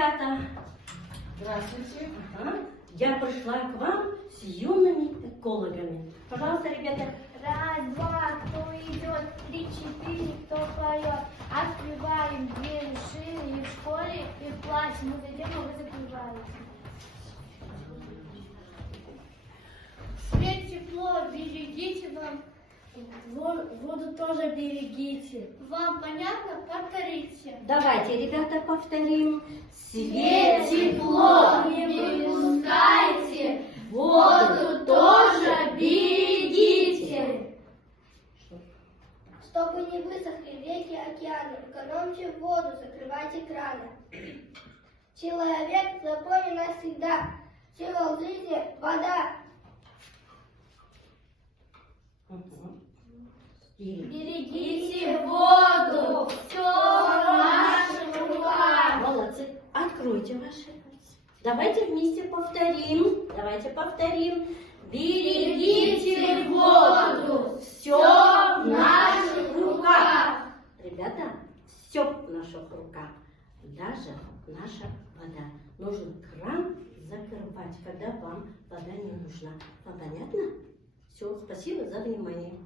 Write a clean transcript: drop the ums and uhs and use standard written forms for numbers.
ребята! Здравствуйте. Ага. Я пришла к вам с юными экологами. Пожалуйста, ребята. Раз, два, кто идет, 3, 4, кто поет. Открываем двери шире и в школе, и в классе. Мы зайдем, а вы закрываете. Свет, тепло, берегите вам. Воду тоже берегите. Вам понятно? Повторите. Давайте, ребята, повторим. Свет, тепло, не выпускайте. Воду тоже берегите. Чтобы не высохли реки и океаны, экономьте воду, закрывайте краны. Человек, запомни навсегда, символ жизни – вода. Берегите воду, все в наших руках. Молодцы. Откройте ваши пальцы. Давайте вместе повторим. Давайте повторим. Берегите воду, все в наших руках. Ребята, все в наших руках. Даже наша вода. Нужно кран закрывать, когда вам вода не нужна. Вам понятно? Все, спасибо за внимание.